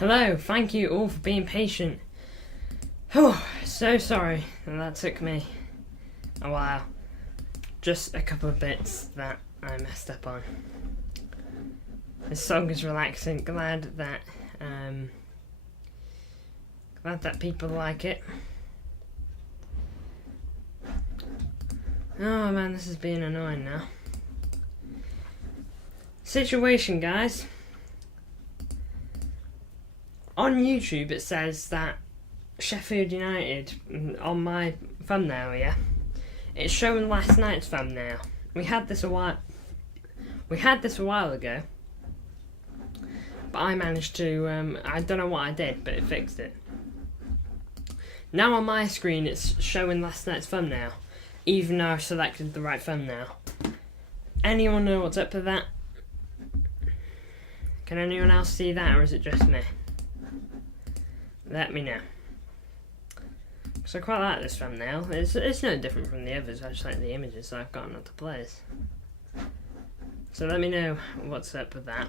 Hello, thank you all for being patient. Oh, so sorry that took me a while. Just a couple of bits that I messed up on. This song is relaxing. Glad that people like it. Oh man, this is being annoying now. Situation, guys. On YouTube it says that Sheffield United, on my thumbnail, yeah, it's showing last night's thumbnail. We had this a while ago, but I managed to, I don't know what I did, but it fixed it. Now on my screen it's showing last night's thumbnail, even though I selected the right thumbnail. Anyone know what's up with that? Can anyone else see that, or is it just me? Let me know. Because I quite like this thumbnail. It's no different from the others. I just like the images that I've got on other players. So let me know what's up with that.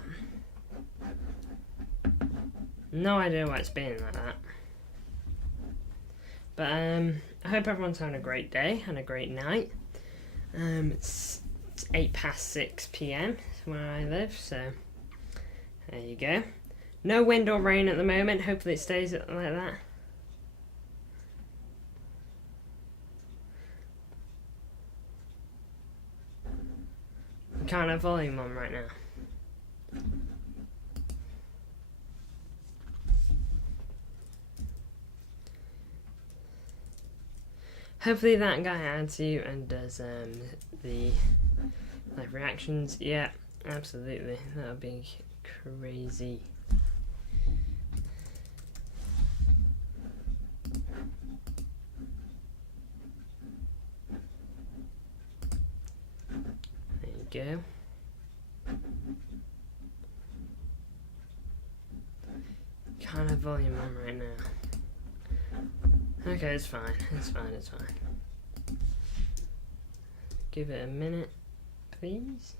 No idea why it's being like that. But I hope everyone's having a great day and a great night. It's 6:08 PM where I live, so there you go. No wind or rain at the moment. Hopefully it stays like that. We can't have volume on right now. Hopefully that guy adds you and does the live reactions. Yeah, absolutely. That would be crazy. There you go. Can't have volume on right now. Okay, it's fine. It's fine. It's fine. Give it a minute, please.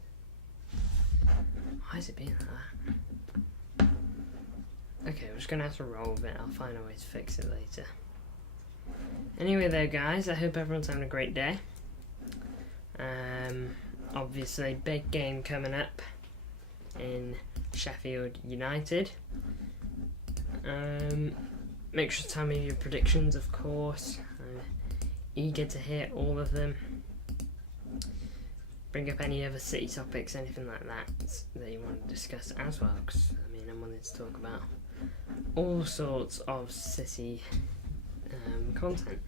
Why is it being like that? Okay, we're just gonna have to roll with it. I'll find a way to fix it later. Anyway, though, guys, I hope everyone's having a great day. Obviously, big game coming up in Sheffield United. Make sure to tell me your predictions, of course. I'm eager to hear all of them. Bring up any other city topics, anything like that you want to discuss as well, because I mean, I'm willing to talk about all sorts of city content.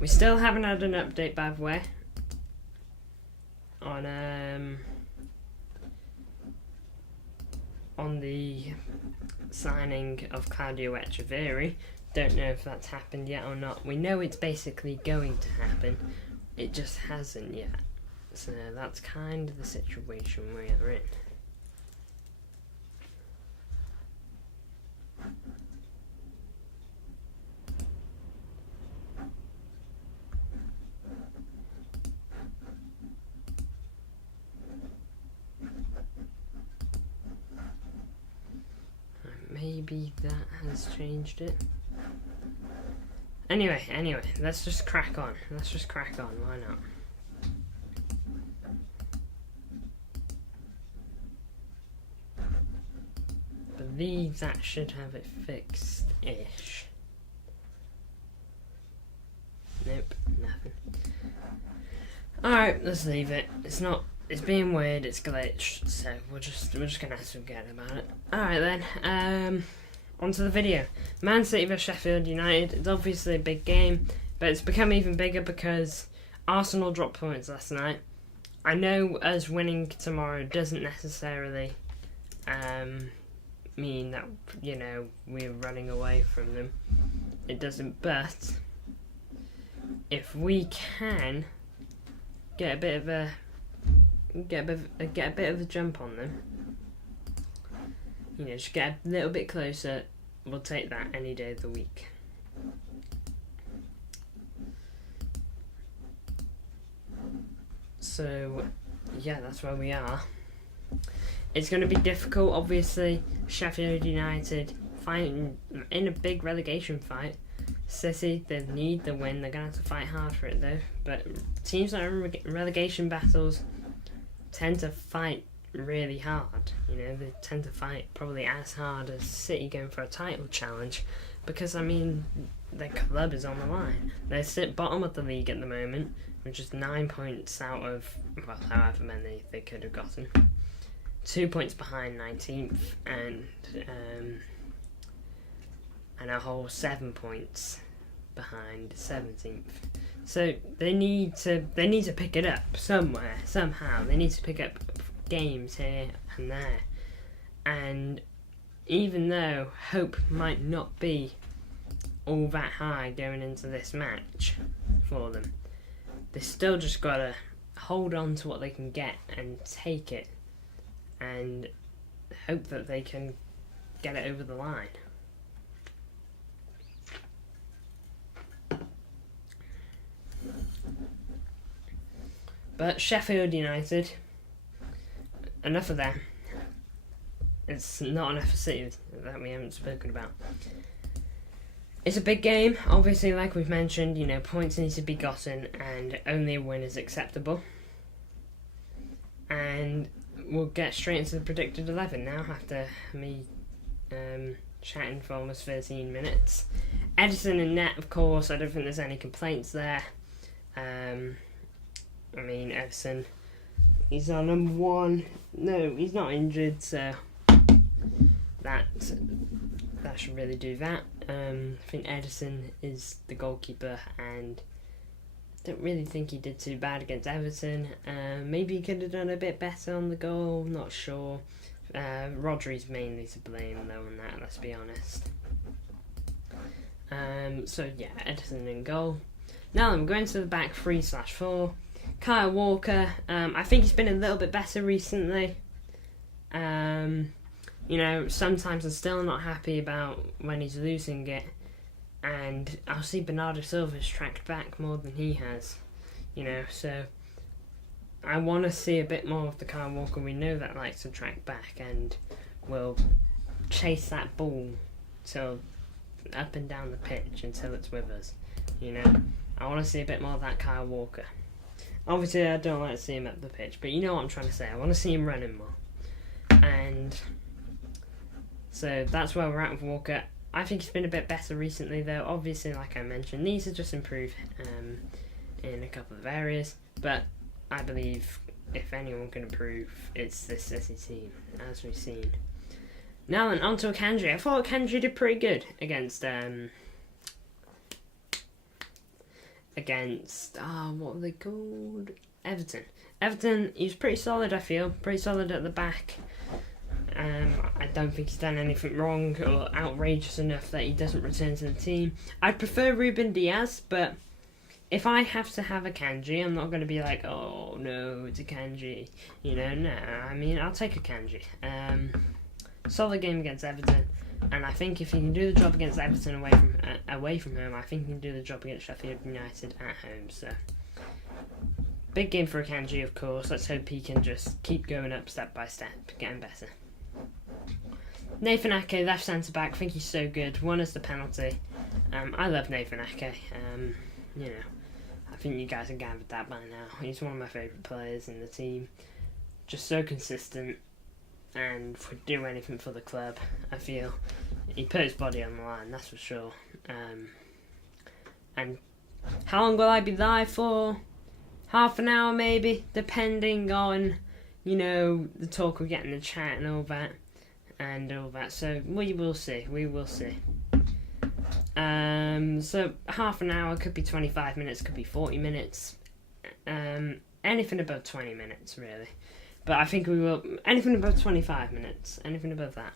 We still haven't had an update, by the way, on the signing of Claudio Echeverri. Don't know if that's happened yet or not. We know it's basically going to happen, it just hasn't yet. So that's kind of the situation we're in. Maybe that has changed it. Anyway, let's just crack on. Why not? Believe that should have it fixed-ish. Nope, nothing. Alright, let's leave it. It's being weird, it's glitched, so we're just gonna have to forget about it. Alright then, on to the video. Man City vs Sheffield United. It's obviously a big game, but it's become even bigger because Arsenal dropped points last night. I know us winning tomorrow doesn't necessarily mean that, you know, we're running away from them. It doesn't, but if we can get a bit of a jump on them, you know, just get a little bit closer, we'll take that any day of the week. So yeah, that's where we are. It's going to be difficult, obviously. Sheffield United fighting in a big relegation fight. City, they need the win. They're going to have to fight hard for it, though. But teams that are in relegation battles tend to fight really hard. You know, they tend to fight probably as hard as City going for a title challenge. Because, I mean, their club is on the line. They sit bottom of the league at the moment, which is 9 points out of, well, however many they could have gotten. 2 points behind 19th and a whole 7 points behind 17th. So they need to pick it up somewhere, somehow. They need to pick up games here and there. And even though hope might not be all that high going into this match for them, they still just gotta hold on to what they can get and take it and hope that they can get it over the line. But Sheffield United, enough of them. It's not enough for City that we haven't spoken about. It's a big game, obviously, like we've mentioned, you know, points need to be gotten and only a win is acceptable. And we'll get straight into the predicted 11 now after me chatting for almost 13 minutes. Edison in net, of course, I don't think there's any complaints there. I mean, Edison, he's our number one. No, he's not injured, so that should really do that. I think Edison is the goalkeeper, and don't really think he did too bad against Everton. Maybe he could have done a bit better on the goal, not sure. Rodri's mainly to blame though on that, let's be honest. So yeah, Edison in goal. Now I'm going to the back 3/4. Kyle Walker, I think he's been a little bit better recently. You know, sometimes I'm still not happy about when he's losing it, and I'll see Bernardo Silva's tracked back more than he has, you know, so I want to see a bit more of the Kyle Walker we know that likes to track back and will chase that ball till up and down the pitch until it's with us, you know. I want to see a bit more of that Kyle Walker. Obviously, I don't like to see him up the pitch, but you know what I'm trying to say. I want to see him running more. And so that's where we're at with Walker. I think he's been a bit better recently, though. Obviously, like I mentioned, needs to just improve in a couple of areas. But I believe if anyone can improve, it's this City team, as we've seen. Now then, on to Akanji. I thought Akanji did pretty good against what were they called? Everton, he was pretty solid, I feel. Pretty solid at the back. I don't think he's done anything wrong or outrageous enough that he doesn't return to the team. I'd prefer Ruben Diaz, but if I have to have Akanji, I'm not going to be like, oh no, it's Akanji. You know, no. I mean, I'll take Akanji. Solid game against Everton. And I think if he can do the job against Everton away from home, I think he can do the job against Sheffield United at home. So, big game for Akanji, of course. Let's hope he can just keep going up step by step, getting better. Nathan Ake, left centre back. I think he's so good. Won us the penalty. I love Nathan Ake. You know, I think you guys have gathered that by now. He's one of my favourite players in the team. Just so consistent. And would do anything for the club, I feel. He put his body on the line, that's for sure. And how long will I be live for? Half an hour maybe, depending on, you know, the talk we get in the chat and all that. So we will see. So half an hour, could be 25 minutes, could be 40 minutes. Anything above 20 minutes, really. But I think we will... Anything above 25 minutes. Anything above that.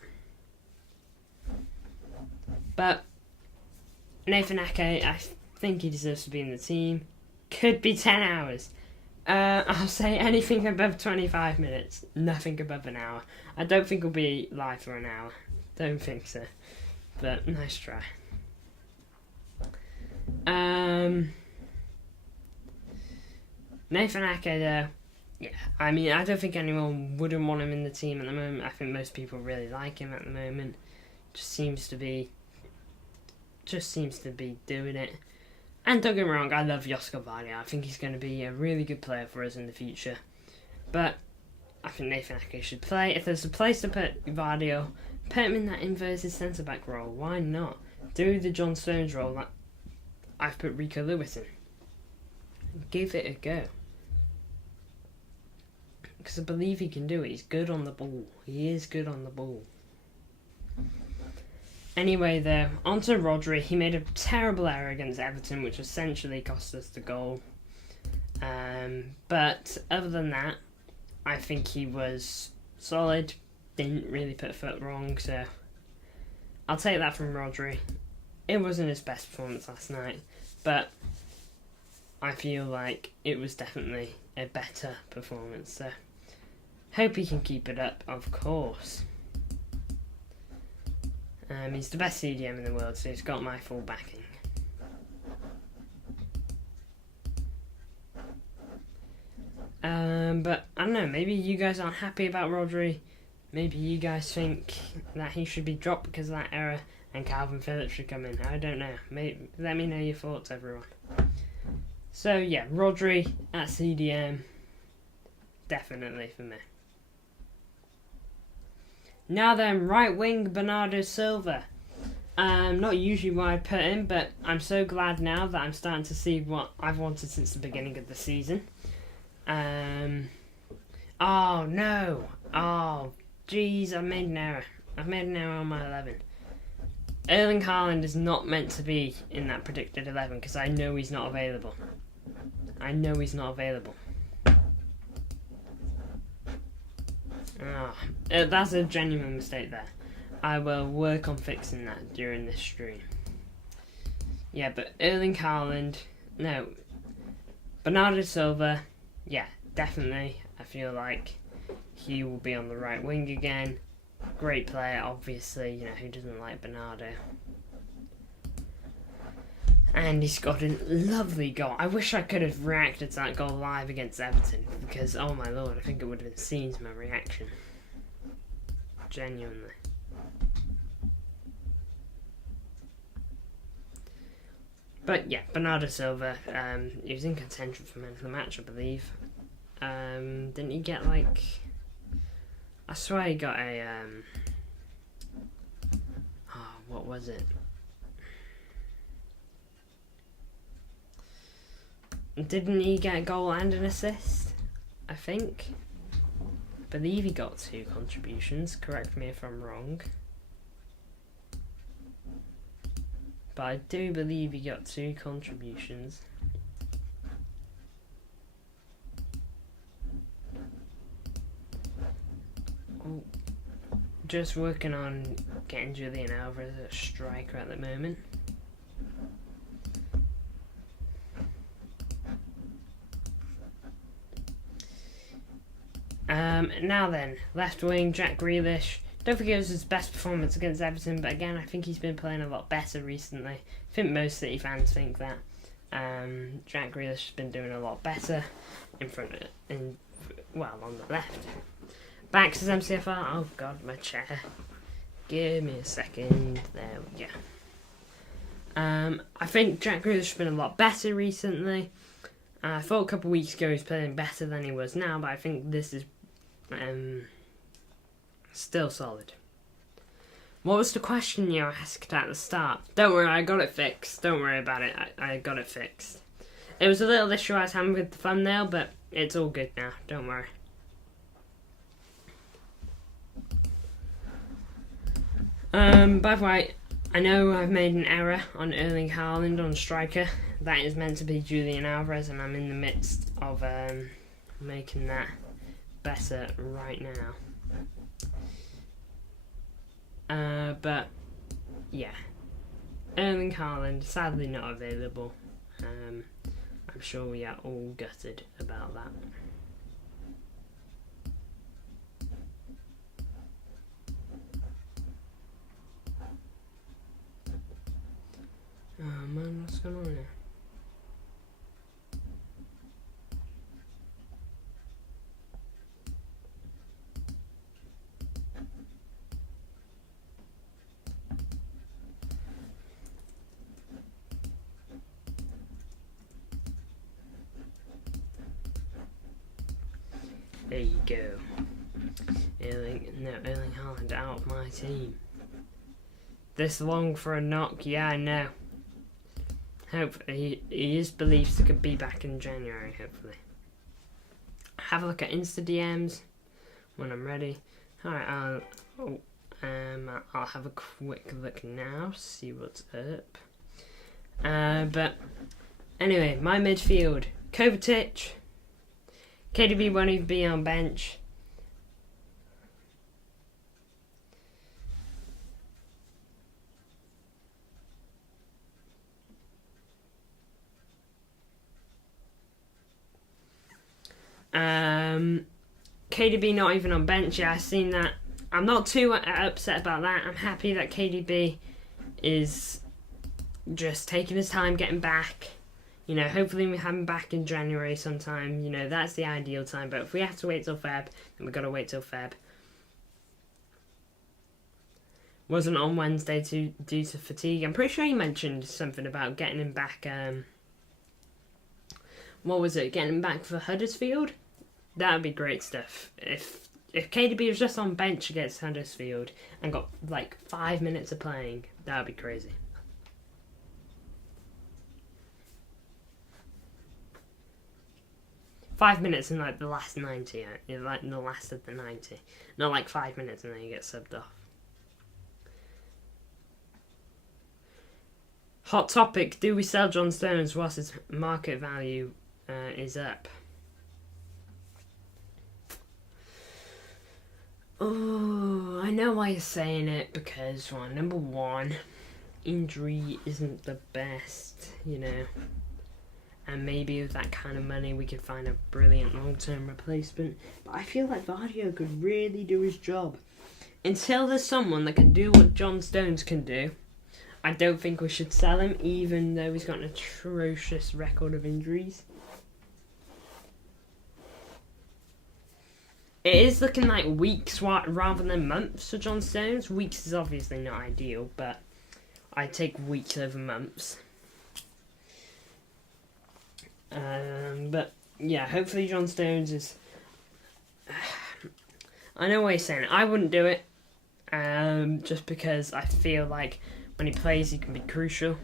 But Nathan Ake, I think he deserves to be in the team. Could be 10 hours. I'll say anything above 25 minutes. Nothing above an hour. I don't think we'll be live for an hour. Don't think so. But nice try. Nathan Ake, though. yeah, I mean, I don't think anyone wouldn't want him in the team at the moment. I think most people really like him at the moment. Just seems to be doing it. And don't get me wrong, I love Josko Vardy. I think he's going to be a really good player for us in the future. But I think Nathan Ake should play. If there's a place to put Vardy, put him in that inverted centre-back role. Why not? Do the John Stones role that I've put Rico Lewis in. Give it a go. Because I believe he can do it. He's good on the ball. He is good on the ball. Anyway, though, on to Rodri. He made a terrible error against Everton, which essentially cost us the goal. But other than that, I think he was solid. Didn't really put a foot wrong, so I'll take that from Rodri. It wasn't his best performance last night, but I feel like it was definitely a better performance. So hope he can keep it up, of course. He's the best CDM in the world, so he's got my full backing. But I don't know, maybe you guys aren't happy about Rodri. Maybe you guys think that he should be dropped because of that error and Calvin Phillips should come in. I don't know. Maybe, let me know your thoughts, everyone. So yeah, Rodri at CDM, definitely for me. Now then, right wing Bernardo Silva. Not usually what I'd put in, but I'm so glad now that I'm starting to see what I've wanted since the beginning of the season. Oh no! Oh jeez, I made an error. I've made an error on my 11. Erling Haaland is not meant to be in that predicted 11 because I know he's not available. That's a genuine mistake there. I will work on fixing that during this stream. Yeah, but Erling Haaland, no. Bernardo Silva, yeah, definitely. I feel like he will be on the right wing again. Great player, obviously. You know, who doesn't like Bernardo? And he scored a lovely goal. I wish I could have reacted to that goal live against Everton because, oh my lord, I think it would have been seen to my reaction. Genuinely. But yeah, Bernardo Silva, he was in contention for man of the match, I believe. Didn't he get like... I swear he got a... what was it? Didn't he get a goal and an assist? I think. I believe he got 2 contributions. Correct me if I'm wrong. But I do believe he got 2 contributions. Oh, just working on getting Julian Alvarez a striker at the moment. Now then, left wing, Jack Grealish. Don't think it was his best performance against Everton, but again, I think he's been playing a lot better recently. I think most City fans think that. Jack Grealish has been doing a lot better on the left. Back to MCFR. Oh god, my chair. Give me a second. There we go. I think Jack Grealish has been a lot better recently. I thought a couple of weeks ago he was playing better than he was now, but I think this is still solid. What was the question you asked at the start? Don't worry, I got it fixed. Don't worry about it. I got it fixed. It was a little issue I was having with the thumbnail, but it's all good now. Don't worry. By the way, I know I've made an error on Erling Haaland on striker. That is meant to be Julian Alvarez, and I'm in the midst of making that better right now. But yeah, Erling Haaland sadly not available. I'm sure we are all gutted about that. Oh man, what's going on here? There you go. Erling Haaland out of my team. This long for a knock? Yeah, I know. Hopefully, he is believed to be back in January, hopefully. Have a look at Insta DMs when I'm ready. Alright, I'll have a quick look now, see what's up. But anyway, my midfield. Kovacic. KDB won't even be on bench. KDB not even on bench. Yeah, I've seen that. I'm not too upset about that. I'm happy that KDB is just taking his time getting back. You know, hopefully we have him back in January sometime. You know, that's the ideal time. But if we have to wait till Feb, then we've got to wait till Feb. Wasn't on Wednesday due to fatigue. I'm pretty sure he mentioned something about getting him back. What was it? Getting him back for Huddersfield? That would be great stuff. If KDB was just on bench against Huddersfield and got like 5 minutes of playing, that would be crazy. Five minutes in like the last 90, like in the last of the 90. Not like 5 minutes and then you get subbed off. Hot topic, do we sell John Stones whilst his market value is up? Oh, I know why you're saying it, because, well, number one, injury isn't the best, you know. And maybe with that kind of money we could find a brilliant long-term replacement. But I feel like Vardio could really do his job. Until there's someone that can do what John Stones can do, I don't think we should sell him, even though he's got an atrocious record of injuries. It is looking like weeks rather than months for John Stones. Weeks is obviously not ideal, but I take weeks over months. But yeah, hopefully John Stones is... I know what he's saying. I wouldn't do it, just because I feel like when he plays he can be crucial.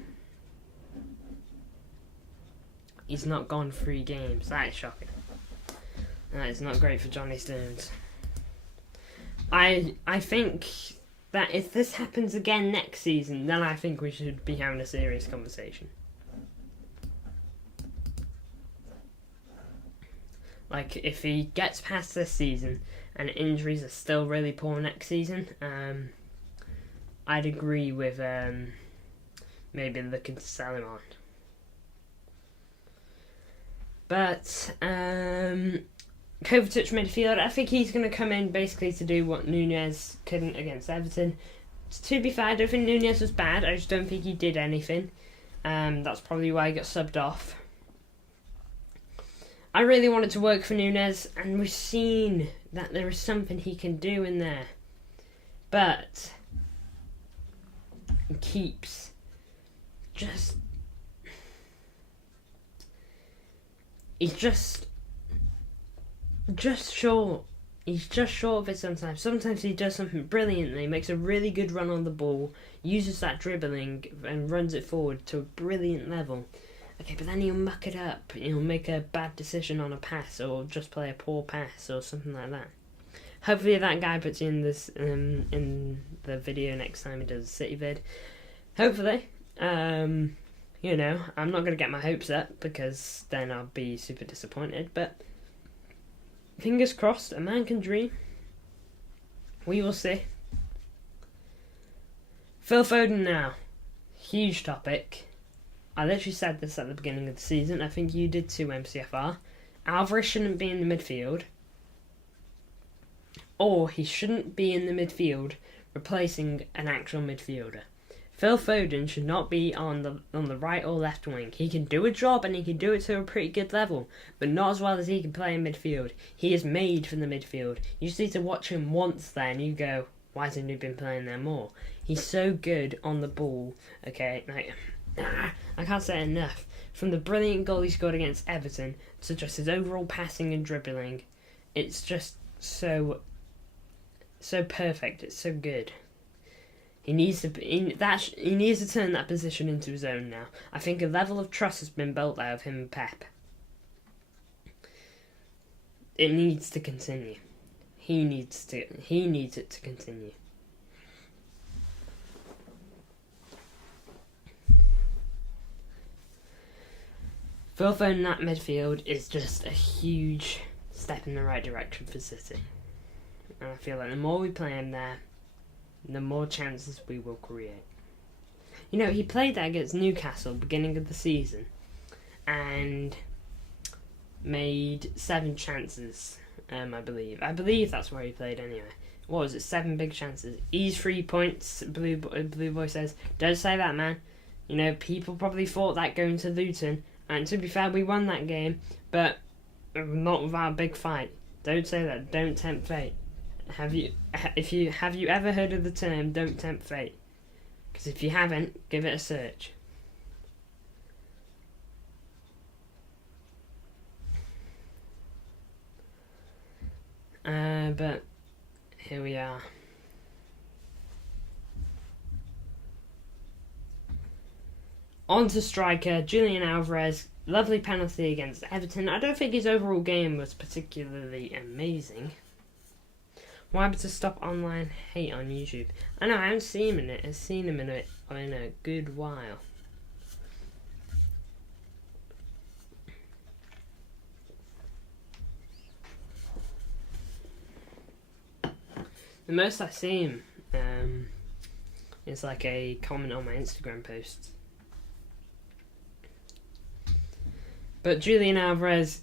He's not gone 3 games. That is shocking. That is not great for Johnny Stones. I think that if this happens again next season, then I think we should be having a serious conversation. Like, if he gets past this season and injuries are still really poor next season, I'd agree with maybe looking to sell him on. But Kovacic midfield, I think he's going to come in basically to do what Nunez couldn't against Everton. To be fair, I don't think Nunez was bad, I just don't think he did anything. That's probably why he got subbed off. I really wanted to work for Nunez, and we've seen that there is something he can do in there. But he keeps just... He's just short. He's just short of it sometimes. Sometimes he does something brilliantly, makes a really good run on the ball, uses that dribbling and runs it forward to a brilliant level. Okay, but then he'll muck it up. He'll make a bad decision on a pass, or just play a poor pass, or something like that. Hopefully that guy puts in this in the video next time he does a City vid. Hopefully. You know, I'm not going to get my hopes up, because then I'll be super disappointed, but fingers crossed, a man can dream. We will see. Phil Foden now. Huge topic. I literally said this at the beginning of the season. I think you did too, MCFR. Alvarez shouldn't be in the midfield. Or he shouldn't be in the midfield replacing an actual midfielder. Phil Foden should not be on the right or left wing. He can do a job and he can do it to a pretty good level, but not as well as he can play in midfield. He is made for the midfield. You just need to watch him once there and you go, why hasn't he been playing there more? He's so good on the ball. Okay, like, I can't say it enough. From the brilliant goal he scored against Everton to just his overall passing and dribbling, it's just so perfect. It's so good. He needs to turn that position into his own now. I think a level of trust has been built out of him and Pep. It needs to continue. He needs it to continue. Fulfilling that midfield is just a huge step in the right direction for City. And I feel like the more we play him there, the more chances we will create. You know, he played that against Newcastle beginning of the season and made 7 chances, I believe. I believe that's where he played anyway. What was it? 7 big chances. Ease 3 points, Blue Boy says. Don't say that, man. You know, people probably thought that going to Luton, and to be fair, we won that game, but not without a big fight. Don't say that. Don't tempt fate. Have you ever heard of the term "don't tempt fate"? Because if you haven't, give it a search. But here we are. On to striker Julian Alvarez. Lovely penalty against Everton. I don't think his overall game was particularly amazing. Why to stop online hate on YouTube? I know I haven't seen him in a good while. The most I see him is like a comment on my Instagram post. But Julian Alvarez,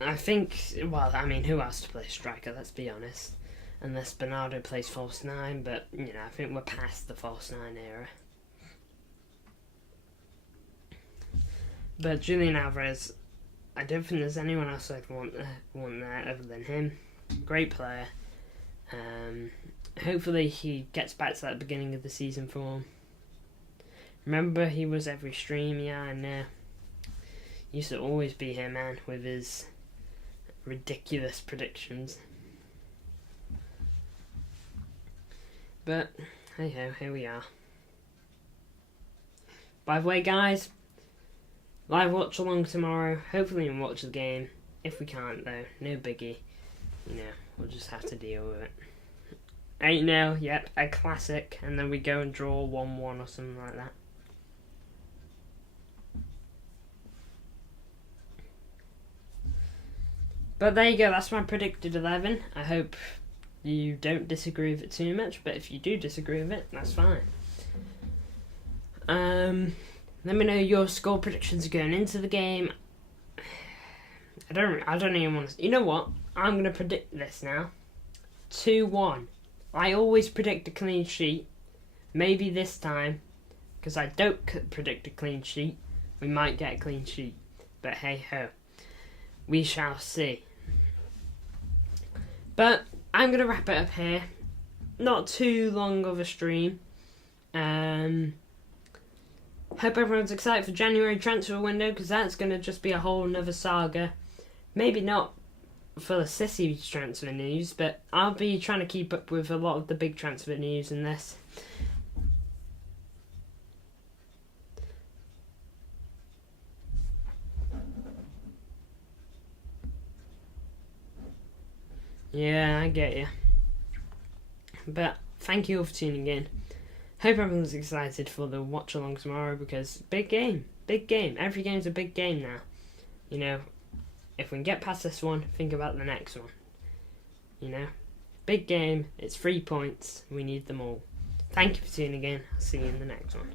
I think, well, I mean, who else to play striker, let's be honest. Unless Bernardo plays false 9, but, you know, I think we're past the false 9 era. But Julian Alvarez, I don't think there's anyone else I'd want there other than him. Great player. Hopefully he gets back to that beginning of the season form. Remember, he was every stream, yeah, I know. Used to always be here, man, with his ridiculous predictions. But, hey ho, here we are. By the way, guys, live watch along tomorrow. Hopefully we can watch the game. If we can't, though, no biggie. You know, we'll just have to deal with it. 8-0, yep, a classic, and then we go and draw 1-1 or something like that. But there you go, that's my predicted 11. I hope you don't disagree with it too much, but if you do disagree with it, that's fine. Let me know your score predictions going into the game. I don't even want to... You know what? I'm going to predict this now. 2-1. I always predict a clean sheet. Maybe this time, because I don't predict a clean sheet, we might get a clean sheet. But hey ho. We shall see. But I'm going to wrap it up here. Not too long of a stream. Hope everyone's excited for January transfer window, because that's going to just be a whole nother saga. Maybe not for the City transfer news, but I'll be trying to keep up with a lot of the big transfer news in this. Yeah, I get you. But thank you all for tuning in. Hope everyone's excited for the watch along tomorrow, because big game. Every game's a big game now. You know, if we can get past this one, think about the next one. You know, big game, it's 3 points, we need them all. Thank you for tuning in, I'll see you in the next one.